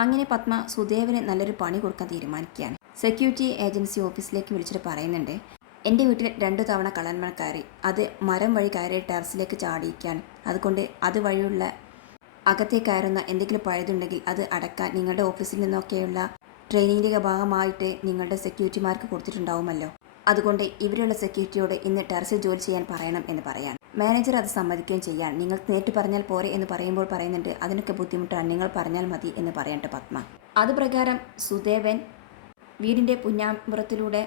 അങ്ങനെ പത്മ സുദേവന് നല്ലൊരു പണി കൊടുക്കാൻ തീരുമാനിക്കുകയാണ്. സെക്യൂരിറ്റി ഏജൻസി ഓഫീസിലേക്ക് വിളിച്ചിട്ട് പറയുന്നുണ്ട് എന്റെ വീട്ടിൽ രണ്ടു തവണ കള്ളന്മാർ കയറി. അത് മരം വഴി കയറി ടെറസിലേക്ക് ചാടിയിരിക്കുകയാണ്. അതുകൊണ്ട് അതുവഴിയുള്ള അകത്തെ കയറുന്ന എന്തെങ്കിലും പഴുതുണ്ടെങ്കിൽ അത് അടക്കാൻ നിങ്ങളുടെ ഓഫീസിൽ നിന്നൊക്കെയുള്ള ട്രെയിനിങ്ങിന്റെ ഭാഗമായിട്ട് നിങ്ങളുടെ സെക്യൂരിറ്റിമാർക്ക് കൊടുത്തിട്ടുണ്ടാവുമല്ലോ. അതുകൊണ്ട് ഇവരുള്ള സെക്യൂരിറ്റിയോട് ഇന്ന് ടെറസിൽ ജോലി ചെയ്യാൻ പറയണം എന്ന് പറയാൻ മാനേജർ അത് സമ്മതിക്കുകയും ചെയ്യാൻ നിങ്ങൾ നേരിട്ട് പറഞ്ഞാൽ പോരെ എന്ന് പറയുമ്പോൾ പറയുന്നുണ്ട്. അതിനൊക്കെ ബുദ്ധിമുട്ടാണ്. നിങ്ങൾ പറഞ്ഞാൽ മതി എന്ന് പറയട്ടെ പത്മ. അത് പ്രകാരം സുദേവൻ വീടിന്റെ പുന്നാമ്പുറത്തിലൂടെ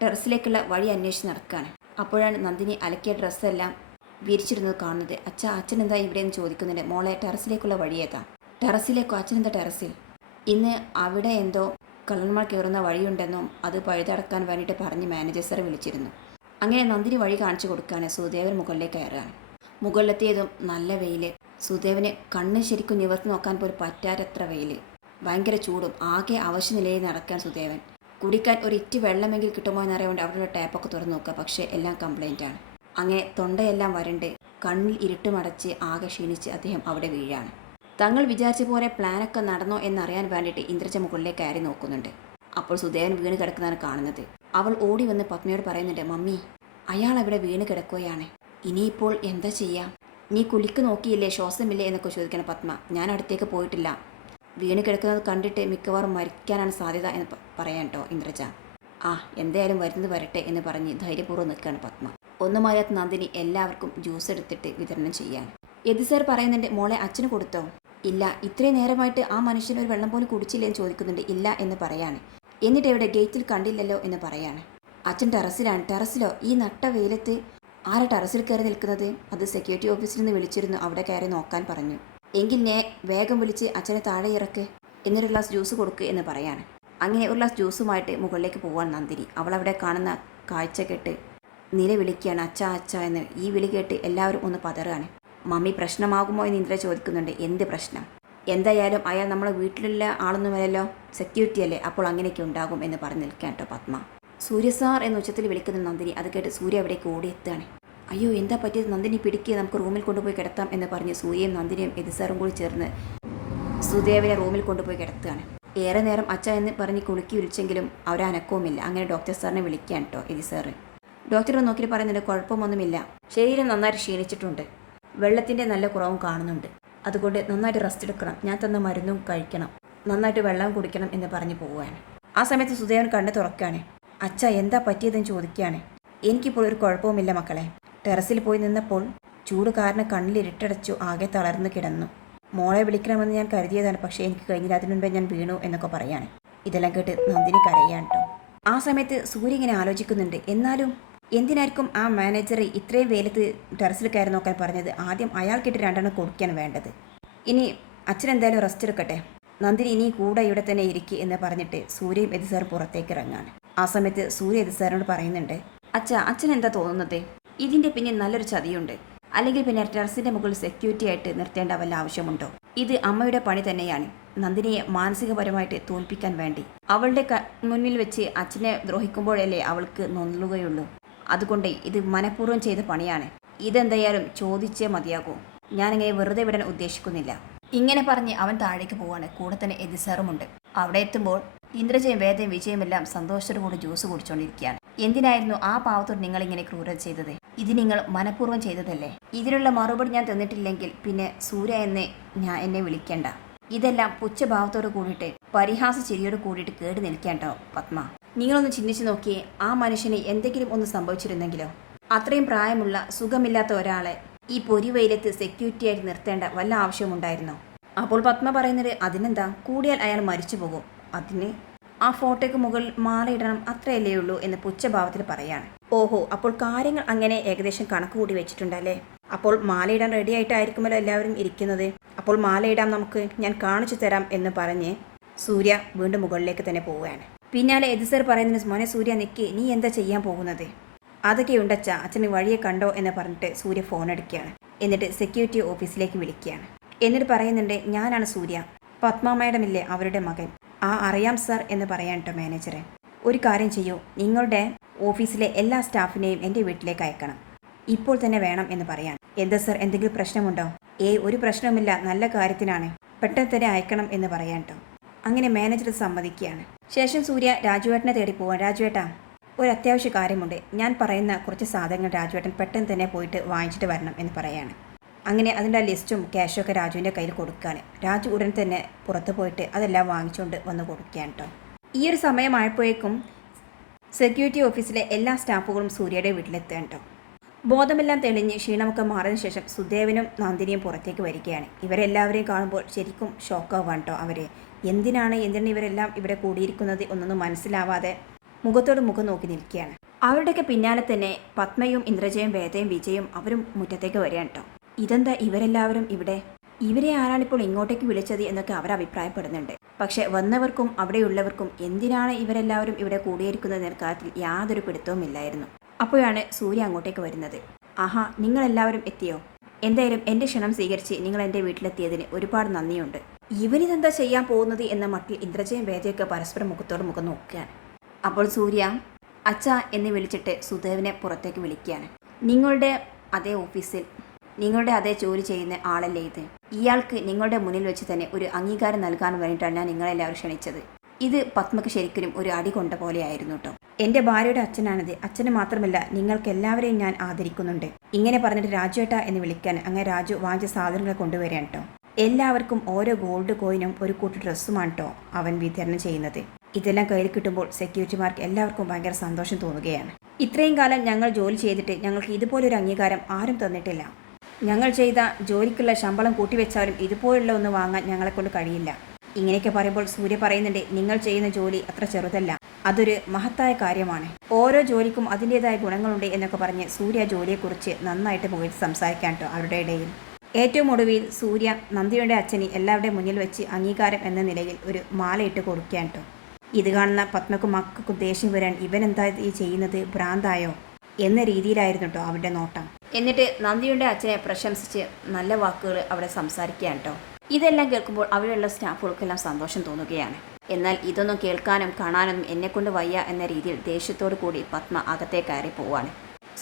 ടെറസിലേക്കുള്ള വഴി അന്വേഷിച്ച് നടക്കുകയാണ് അപ്പോഴാണ് നന്ദിനി അലക്കിയ ഡ്രസ്സെല്ലാം വിരിച്ചിരുന്നത് കാണുന്നത്. അച്ഛ അച്ഛൻ എന്താ ഇവിടെ എന്ന് ചോദിക്കുന്നുണ്ട്. മോളെ ടെറസിലേക്കുള്ള വഴിയേക്കാ ടെറസിലേക്കോ? അച്ഛൻ എന്താ ടെറസിൽ? ഇന്ന് അവിടെ എന്തോ കള്ളന്മാർ കയറുന്ന വഴിയുണ്ടെന്നും അത് പഴുതടക്കാൻ വേണ്ടിയിട്ട് പറഞ്ഞ് മാനേജർ സാർ വിളിച്ചിരുന്നു. അങ്ങനെ നന്ദിനി വഴി കാണിച്ചു കൊടുക്കുകയാണ്. സുദേവൻ മുകളിലേക്ക് കയറുകയാണ്. മുകളിലെത്തിയതും നല്ല വെയിൽ സുദേവന് കണ്ണ് ശരിക്കും നിവർത്തി നോക്കാൻ പോലും പറ്റാരത്ര വെയിൽ ഭയങ്കര ചൂടും. ആകെ അവശ്യ നിലയിൽ നടക്കാൻ സുദേവൻ കുടിക്കാൻ ഒരു ഇറ്റ് വെള്ളമെങ്കിൽ കിട്ടുമോ എന്നറിയാൻ വേണ്ടി അവിടെയുള്ള ടാപ്പൊക്കെ തുറന്നു നോക്കുക. പക്ഷേ എല്ലാം കംപ്ലൈന്റാണ് അങ്ങനെ തൊണ്ടയെല്ലാം വരണ്ട് കണ്ണിൽ ഇരുട്ടുമടച്ച് ആകെ ക്ഷീണിച്ച് അദ്ദേഹം അവിടെ വീഴാണ്. തങ്ങൾ വിചാരിച്ച പോലെ പ്ലാനൊക്കെ നടന്നോ എന്നറിയാൻ വേണ്ടിയിട്ട് ഇന്ദ്രജ മുകളിലേക്ക് കയറി നോക്കുന്നുണ്ട്. അപ്പോൾ സുദേവൻ വീണ് കിടക്കുന്നതാണ് കാണുന്നത്. അവൾ ഓടി വന്ന് പത്നിയോട് പറയുന്നുണ്ട് മമ്മി അയാൾ അവിടെ വീണ് കിടക്കുകയാണ്. ഇനിയിപ്പോൾ എന്താ ചെയ്യാം? നീ കുലിക്ക് നോക്കിയില്ലേ? ശ്വാസമില്ലേ? എന്നൊക്കെ ചോദിക്കണം പത്മ. ഞാൻ അടുത്തേക്ക് പോയിട്ടില്ല. വീണ് കിടക്കുന്നത് കണ്ടിട്ട് മിക്കവാറും മരിക്കാനാണ് സാധ്യത എന്ന് പറയാൻ കേട്ടോ ഇന്ദ്രജ. ആ എന്തായാലും വരുന്നത് വരട്ടെ എന്ന് പറഞ്ഞ് ധൈര്യപൂർവം നിൽക്കുകയാണ് പത്മ. ഒന്നുമായാത്ത നന്ദിനി എല്ലാവർക്കും ജ്യൂസ് എടുത്തിട്ട് വിതരണം ചെയ്യാൻ. യദു സാർ പറയുന്നുണ്ട്? മോളെ അച്ഛന് കൊടുത്തോ? ഇല്ല. ഇത്രയും നേരമായിട്ട് ആ മനുഷ്യൻ ഒരു വെള്ളം പോലും കുടിച്ചില്ലേ എന്ന് ചോദിക്കുന്നുണ്ട്. ഇല്ല എന്ന് പറയാണ്. എന്നിട്ട് എവിടെ? ഗേറ്റിൽ കണ്ടില്ലല്ലോ എന്ന് പറയാണ്. അച്ഛൻ ടെറസിലാണ്. ടെറസിലോ? ഈ നട്ട വെയിലത്ത് ആരാ ടെറസിൽ കയറി നിൽക്കുന്നത്? അത് സെക്യൂരിറ്റി ഓഫീസിൽ നിന്ന് വിളിച്ചിരുന്നു. അവിടെ കയറി നോക്കാൻ പറഞ്ഞു. എങ്കിൽ നേ വേഗം വിളിച്ച് അച്ഛനെ താഴെ ഇറക്ക്. എന്നൊരു ഗ്ലാസ് ജ്യൂസ് കൊടുക്കുക എന്ന് പറയാണ്. അങ്ങനെ ഒരു ഗ്ലാസ് ജ്യൂസുമായിട്ട് മുകളിലേക്ക് പോവാൻ നന്ദിനി. അവൾ അവിടെ കാണുന്ന കാഴ്ച കേട്ട് നില വിളിക്കുകയാണ്. അച്ഛ അച്ഛ എന്ന്. ഈ വിളി കേട്ട് എല്ലാവരും ഒന്ന് പതറുകയാണ്. മമ്മി പ്രശ്നമാകുമോ എന്ന് ഇന്ദ്ര ചോദിക്കുന്നുണ്ട്. എന്ത് പ്രശ്നം? എന്തായാലും അയാൾ നമ്മളെ വീട്ടിലുള്ള ആളൊന്നുമല്ലല്ലോ സെക്യൂരിറ്റി അല്ലേ. അപ്പോൾ അങ്ങനെയൊക്കെ ഉണ്ടാകും എന്ന് പറഞ്ഞ് നിൽക്കാൻ കേട്ടോ പത്മ. സൂര്യ സാർ എന്ന ഉച്ചത്തിൽ വിളിക്കുന്ന നന്ദിനി. അത് കേട്ട് സൂര്യ അവിടേക്ക് ഓടിയെത്താണ് അയ്യോ എന്താ പറ്റിയത്? നന്ദിനി പിടിക്കുക നമുക്ക് റൂമിൽ കൊണ്ടുപോയി കിടത്താം എന്ന് പറഞ്ഞ് സൂര്യയും നന്ദിനിയും എതിസാറും കൂടി ചേർന്ന് സുദേവിനെ റൂമിൽ കൊണ്ടുപോയി കിടത്തുകയാണ്. ഏറെ നേരം അച്ഛ എന്ന് പറഞ്ഞ് കുണുക്കി വിളിച്ചെങ്കിലും അവരനക്കവുമില്ല അങ്ങനെ ഡോക്ടർ സാറിനെ വിളിക്കുകയാണ് കേട്ടോ എതിസാറ് ഡോക്ടർ നോക്കിയിട്ട് പറയുന്നുണ്ട് കുഴപ്പമൊന്നുമില്ല. ശരീരം നന്നായിട്ട് ക്ഷീണിച്ചിട്ടുണ്ട്. വെള്ളത്തിന്റെ നല്ല കുറവും കാണുന്നുണ്ട്. അതുകൊണ്ട് നന്നായിട്ട് റെസ്റ്റ് എടുക്കണം. ഞാൻ തന്ന മരുന്നും കഴിക്കണം. നന്നായിട്ട് വെള്ളം കുടിക്കണം എന്ന് പറഞ്ഞ് പോവുകയാണ്. ആ സമയത്ത് സുദേവൻ കണ്ണ് തുറക്കുകയാണ്. അച്ഛ എന്താ പറ്റിയതെന്ന് ചോദിക്കുകയാണ്. എനിക്കിപ്പോൾ ഒരു കുഴപ്പവുമില്ല മക്കളെ. ടെറസിൽ പോയി നിന്നപ്പോൾ ചൂട് കാരണം കണ്ണിൽ ഇരുട്ടടച്ചു ആകെ തളർന്നു കിടന്നു. മോളെ വിളിക്കണമെന്ന് ഞാൻ കരുതിയതാണ് പക്ഷേ എനിക്ക് കഴിഞ്ഞില്ല. അതിനു മുൻപേ ഞാൻ വീണു എന്നൊക്കെ പറയാണ്. ഇതെല്ലാം കേട്ട് നന്ദിനി കരയാണ് കേട്ടോ ആ സമയത്ത് സൂര്യ ഇങ്ങനെ ആലോചിക്കുന്നുണ്ട്. എന്നാലും എന്തിനായിരിക്കും ആ മാനേജറെ ഇത്രയും വേലത്ത് ടെറസിൽ കയറി നോക്കാൻ പറഞ്ഞത്? ആദ്യം അയാൾക്കിട്ട് രണ്ടെണ്ണം കൊടുക്കാൻ വേണ്ടത്. ഇനി അച്ഛൻ എന്തായാലും റെസ്റ്റ് എടുക്കട്ടെ. നന്ദിനി ഇനി കൂടെ ഇവിടെ തന്നെ ഇരിക്കുക എന്ന് പറഞ്ഞിട്ട് സൂര്യയും എതിസാർ പുറത്തേക്ക് ഇറങ്ങാണ്. ആ സമയത്ത് സൂര്യ ഇത് സാറിനോട് പറയുന്നുണ്ട് അച്ഛ അച്ഛൻ എന്താ തോന്നുന്നത് ഇതിന്റെ പിന്നെ നല്ലൊരു ചതിയുണ്ട്. അല്ലെങ്കിൽ പിന്നെ ടെറസിന്റെ മുകളിൽ സെക്യൂരിറ്റി ആയിട്ട് നിർത്തേണ്ട വല്ല ആവശ്യമുണ്ടോ? ഇത് അമ്മയുടെ പണി തന്നെയാണ്. നന്ദിനിയെ മാനസികപരമായിട്ട് തോൽപ്പിക്കാൻ വേണ്ടി. അവളുടെ മുന്നിൽ വെച്ച് അച്ഛനെ ദ്രോഹിക്കുമ്പോഴല്ലേ അവൾക്ക് നൊന്നുകയുള്ളൂ അതുകൊണ്ട് ഇത് മനഃപൂർവം ചെയ്ത പണിയാണ്. ഇതെന്തായാലും ചോദിച്ചേ മതിയാകൂ. ഞാനിങ്ങനെ വെറുതെ വിടാൻ ഉദ്ദേശിക്കുന്നില്ല. ഇങ്ങനെ പറഞ്ഞ് അവൻ താഴേക്ക് പോവാണ്. കൂടെ തന്നെ എതിസാറുമുണ്ട്. അവിടെ എത്തുമ്പോൾ ഇന്ദ്രജയും വേദയും വിജയമെല്ലാം സന്തോഷത്തോടുകൂടി ജ്യൂസ് കുടിച്ചുകൊണ്ടിരിക്കുകയാണ് എന്തിനായിരുന്നു ആ പാവത്തോട് നിങ്ങൾ ഇങ്ങനെ ക്രൂരത ചെയ്തത്? ഇത് നിങ്ങൾ മനഃപൂർവം ചെയ്തതല്ലേ? ഇതിനുള്ള മറുപടി ഞാൻ തന്നിട്ടില്ലെങ്കിൽ പിന്നെ സൂര്യ എന്നെ ഞാൻ എന്നെ വിളിക്കേണ്ട. ഇതെല്ലാം പുച്ഛഭാവത്തോട് കൂടിയിട്ട് പരിഹാസ ചിരിയോട് കൂടിയിട്ട് കേട് നിൽക്കേണ്ടോ പത്മ. നിങ്ങളൊന്ന് ചിന്തിച്ചു നോക്കിയേ ആ മനുഷ്യനെ എന്തെങ്കിലും ഒന്ന് സംഭവിച്ചിരുന്നെങ്കിലോ? അത്രയും പ്രായമുള്ള സുഖമില്ലാത്ത ഒരാളെ ഈ പൊരി വെയിലത്ത് സെക്യൂരിറ്റി ആയിട്ട് നിർത്തേണ്ട വല്ല ആവശ്യമുണ്ടായിരുന്നോ അപ്പോൾ പത്മ പറയുന്നത് അതിനെന്താ? കൂടിയാൽ അയാൾ മരിച്ചു പോകും അതിന് ആ ഫോട്ടോയ്ക്ക് മുകളിൽ മാലയിടണം അത്രയല്ലേ ഉള്ളൂ എന്ന് പുച്ഛഭാവത്തിൽ പറയാണ്. ഓഹോ അപ്പോൾ കാര്യങ്ങൾ അങ്ങനെ ഏകദേശം കണക്ക് കൂടി വെച്ചിട്ടുണ്ടല്ലേ? അപ്പോൾ മാലയിടാൻ റെഡി ആയിട്ടായിരിക്കുമല്ലോ എല്ലാവരും ഇരിക്കുന്നത്. അപ്പോൾ മാലയിടാം നമുക്ക് ഞാൻ കാണിച്ചു തരാം എന്ന് പറഞ്ഞ് സൂര്യ വീണ്ടും മുകളിലേക്ക് തന്നെ പോവുകയാണ്. പിന്നാലെ എതിസർ പറയുന്നതിന് മോനെ സൂര്യ നിൽക്കി നീ എന്താ ചെയ്യാൻ പോകുന്നത്? അതൊക്കെ ഉണ്ടച്ച അച്ഛന് വഴിയെ കണ്ടോ എന്ന് പറഞ്ഞിട്ട് സൂര്യ ഫോൺ എടുക്കുകയാണ്. എന്നിട്ട് സെക്യൂരിറ്റി ഓഫീസിലേക്ക് വിളിക്കുകയാണ്. എന്നിട്ട് പറയുന്നുണ്ട് ഞാനാണ് സൂര്യ. പത്മ മാഡമില്ലേ അവരുടെ മകൻ. ആ അറിയാം സർ എന്ന് പറയാൻ കേട്ടോ മാനേജറെ. ഒരു കാര്യം ചെയ്യൂ. നിങ്ങളുടെ ഓഫീസിലെ എല്ലാ സ്റ്റാഫിനെയും എന്റെ വീട്ടിലേക്ക് അയക്കണം. ഇപ്പോൾ തന്നെ വേണം എന്ന് പറയാൻ. എന്താ സർ എന്തെങ്കിലും പ്രശ്നമുണ്ടോ? ഏയ് ഒരു പ്രശ്നവുമില്ല. നല്ല കാര്യത്തിനാണ്. പെട്ടെന്ന് തന്നെ അയക്കണം എന്ന് പറയാൻ കേട്ടോ അങ്ങനെ മാനേജർ സമ്മതിക്കുകയാണ്. ശേഷം സൂര്യ രാജുവേട്ടനെ തേടി പോവാൻ രാജുവേട്ടാ ഒരു അത്യാവശ്യ കാര്യമുണ്ട്. ഞാൻ പറയുന്ന കുറച്ച് സാധനങ്ങൾ രാജുവേട്ടൻ പെട്ടെന്ന് തന്നെ പോയിട്ട് വാങ്ങിച്ചിട്ട് വരണം എന്ന് പറയാണ്. അങ്ങനെ അതിന്റെ ആ ലിസ്റ്റും ക്യാഷും ഒക്കെ രാജുവിന്റെ കയ്യിൽ കൊടുക്കുകയാണ്. രാജു ഉടൻ തന്നെ പുറത്ത് പോയിട്ട് അതെല്ലാം വാങ്ങിച്ചുകൊണ്ട് വന്ന് കൊടുക്കുകയാണ് കേട്ടോ. ഈ ഒരു സമയമായപ്പോഴേക്കും സെക്യൂരിറ്റി ഓഫീസിലെ എല്ലാ സ്റ്റാഫുകളും സൂര്യയുടെ വീട്ടിലെത്തുകയാണ് കേട്ടോ. ബോധമെല്ലാം തെളിഞ്ഞ് ക്ഷീണമൊക്കെ മാറിയതിനു ശേഷം സുദേവനും നന്ദിനിയും പുറത്തേക്ക് വരികയാണ്. ഇവരെല്ലാവരെയും കാണുമ്പോൾ ശരിക്കും ഷോക്കാവാണ് കേട്ടോ അവരെ. എന്തിനാണ് എന്തിനാണ് ഇവരെല്ലാം ഇവിടെ കൂടിയിരിക്കുന്നത് ഒന്നൊന്നും മനസ്സിലാവാതെ മുഖത്തോട് മുഖം നോക്കി നിൽക്കുകയാണ്. അവരുടെയൊക്കെ പിന്നാലെ തന്നെ പത്മയും ഇന്ദ്രജയും വേദയും വിജയും അവരും മുറ്റത്തേക്ക് വരികയാണ് കേട്ടോ. ഇതെന്താ ഇവരെല്ലാവരും ഇവിടെ? ഇവരെ ആരാണിപ്പോൾ ഇങ്ങോട്ടേക്ക് വിളിച്ചത് എന്നൊക്കെ അവർ അഭിപ്രായപ്പെടുന്നുണ്ട്. പക്ഷെ വന്നവർക്കും അവിടെയുള്ളവർക്കും എന്തിനാണ് ഇവരെല്ലാവരും ഇവിടെ കൂടിയിരിക്കുന്നത് എന്ന കാര്യത്തിൽ യാതൊരു പിടുത്തവുമില്ലായിരുന്നു. അപ്പോഴാണ് സൂര്യ അങ്ങോട്ടേക്ക് വരുന്നത്. ആഹാ നിങ്ങളെല്ലാവരും എത്തിയോ? എന്തായാലും എന്റെ ക്ഷണം സ്വീകരിച്ച് നിങ്ങൾ എന്റെ വീട്ടിലെത്തിയതിന് ഒരുപാട് നന്ദിയുണ്ട്. ഇവനിതെന്താ ചെയ്യാൻ പോകുന്നത് എന്ന മട്ടിൽ ഇന്ദ്രജയും വേദയൊക്കെ പരസ്പരം മുഖത്തോട് മുഖം നോക്കുകയാണ്. അപ്പോൾ സൂര്യ അച്ഛ എന്ന് വിളിച്ചിട്ട് സുദേവിനെ പുറത്തേക്ക് വിളിക്കുകയാണ്. നിങ്ങളുടെ അതേ ഓഫീസിൽ നിങ്ങളുടെ അതേ ജോലി ചെയ്യുന്ന ആളല്ലേ ഇത്? ഇയാൾക്ക് നിങ്ങളുടെ മുന്നിൽ വെച്ച് തന്നെ ഒരു അംഗീകാരം നൽകാൻ വേണ്ടിയിട്ടാണ് ഞാൻ നിങ്ങളെല്ലാവരും ക്ഷണിച്ചത്. ഇത് പത്മക്ക് ശരിക്കും ഒരു അടി കൊണ്ട പോലെയായിരുന്നു കേട്ടോ എന്റെ ഭാര്യയുടെ അച്ഛനാണിത്. അച്ഛന് മാത്രമല്ല നിങ്ങൾക്ക് എല്ലാവരെയും ഞാൻ ആദരിക്കുന്നുണ്ട്. ഇങ്ങനെ പറഞ്ഞിട്ട് രാജുവേട്ട എന്ന് വിളിക്കാൻ അങ്ങനെ രാജു വാങ്ങിച്ച സാധനങ്ങൾ കൊണ്ടുവരാൻ കേട്ടോ എല്ലാവർക്കും ഓരോ ഗോൾഡ് കോയിനും ഒരു കൂട്ട് ഡ്രസ്സുമാണ് കേട്ടോ അവൻ വിതരണം ചെയ്യുന്നത്. ഇതെല്ലാം കയ്യിൽ കിട്ടുമ്പോൾ സെക്യൂരിറ്റിമാർക്ക് എല്ലാവർക്കും ഭയങ്കര സന്തോഷം തോന്നുകയാണ്. ഇത്രയും കാലം ഞങ്ങൾ ജോലി ചെയ്തിട്ട് ഞങ്ങൾക്ക് ഇതുപോലൊരു അംഗീകാരം ആരും തന്നിട്ടില്ല. ഞങ്ങൾ ചെയ്ത ജോലിക്കുള്ള ശമ്പളം കൂട്ടിവെച്ചാലും ഇതുപോലുള്ള ഒന്ന് വാങ്ങാൻ ഞങ്ങളെക്കൊണ്ട് കഴിയില്ല. ഇങ്ങനെയൊക്കെ പറയുമ്പോൾ സൂര്യ പറയുന്നുണ്ട് നിങ്ങൾ ചെയ്യുന്ന ജോലി അത്ര ചെറുതല്ല. അതൊരു മഹത്തായ കാര്യമാണ്. ഓരോ ജോലിക്കും അതിന്റെതായ ഗുണങ്ങളുണ്ട് എന്നൊക്കെ പറഞ്ഞ് സൂര്യ ജോലിയെക്കുറിച്ച് നന്നായിട്ട് പോയി സംസാരിക്കാൻ കേട്ടോ അവരുടെ ഇടയിൽ. ഏറ്റവും ഒടുവിൽ സൂര്യ നന്ദിയുടെ അച്ഛനെ എല്ലാവരുടെയും മുന്നിൽ വെച്ച് അംഗീകാരം എന്ന നിലയിൽ ഒരു മാലയിട്ട് കൊടുക്കുകയാണ് കേട്ടോ ഇത് കാണുന്ന പത്മക്കും മക്കൾക്കും ദേഷ്യം വരാൻ ഇവനെന്താ ഈ ചെയ്യുന്നത്? ഭ്രാന്തായോ? എന്ന രീതിയിലായിരുന്നു കേട്ടോ അവരുടെ നോട്ടം. എന്നിട്ട് നന്ദിയുടെ അച്ഛനെ പ്രശംസിച്ച് നല്ല വാക്കുകൾ അവിടെ സംസാരിക്കുകയാണ് കേട്ടോ. ഇതെല്ലാം കേൾക്കുമ്പോൾ അവിടെയുള്ള സ്റ്റാഫുകൾക്കെല്ലാം സന്തോഷം തോന്നുകയാണ്. എന്നാൽ ഇതൊന്നും കേൾക്കാനും കാണാനൊന്നും എന്നെക്കൊണ്ട് വയ്യ എന്ന രീതിയിൽ ദേഷ്യത്തോടു കൂടി പത്മ അകത്തെ കയറി പോവാണ്.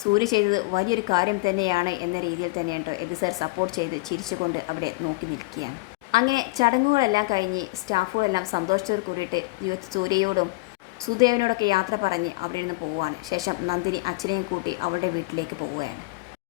സൂര്യ ചെയ്തത് വലിയൊരു കാര്യം തന്നെയാണ് എന്ന രീതിയിൽ തന്നെയാണ് എബി സാർ സപ്പോർട്ട് ചെയ്ത് ചിരിച്ചുകൊണ്ട് അവിടെ നോക്കി നിൽക്കുകയാണ്. അങ്ങനെ ചടങ്ങുകളെല്ലാം കഴിഞ്ഞ് സ്റ്റാഫുകളെല്ലാം സന്തോഷത്തോട് കൂടിയിട്ട് സൂര്യയോടും സുദേവനോടൊക്കെ യാത്ര പറഞ്ഞ് അവിടെ നിന്ന് പോവുകയാണ് ശേഷം നന്ദിനി അച്ഛനെയും കൂട്ടി അവളുടെ വീട്ടിലേക്ക് പോവുകയാണ്.